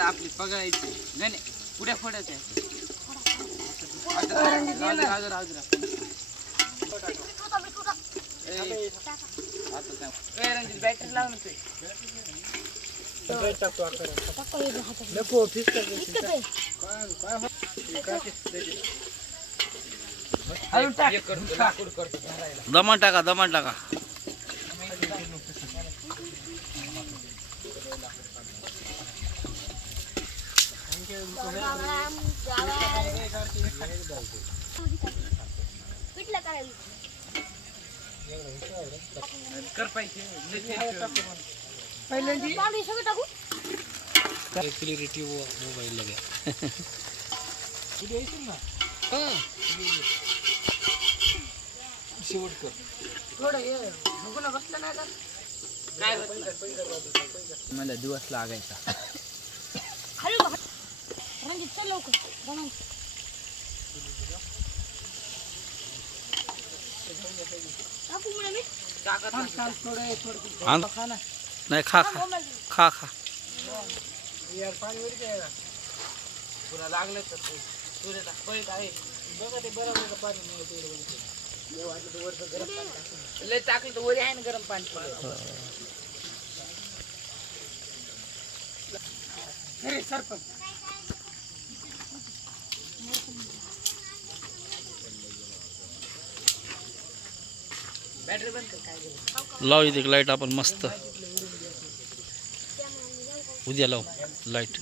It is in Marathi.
आपली पगळायची नाही पुढे फोडायचं बॅटरी लावून दमन टाका दमन टाका कर पाहिजे क्लिअरिटी मोबाईल लगे शेवट कर थोडं बसलं ना काय मला दिवस लागायचा नाही खा खा खा खा पुरा लागलं तर लय टाकलं तर वरी आहे ना गरम पाणी सरपंच बॅटरी बंद कर काय लाव इथे लाईट आपण मस्त उद्या लाव लाईट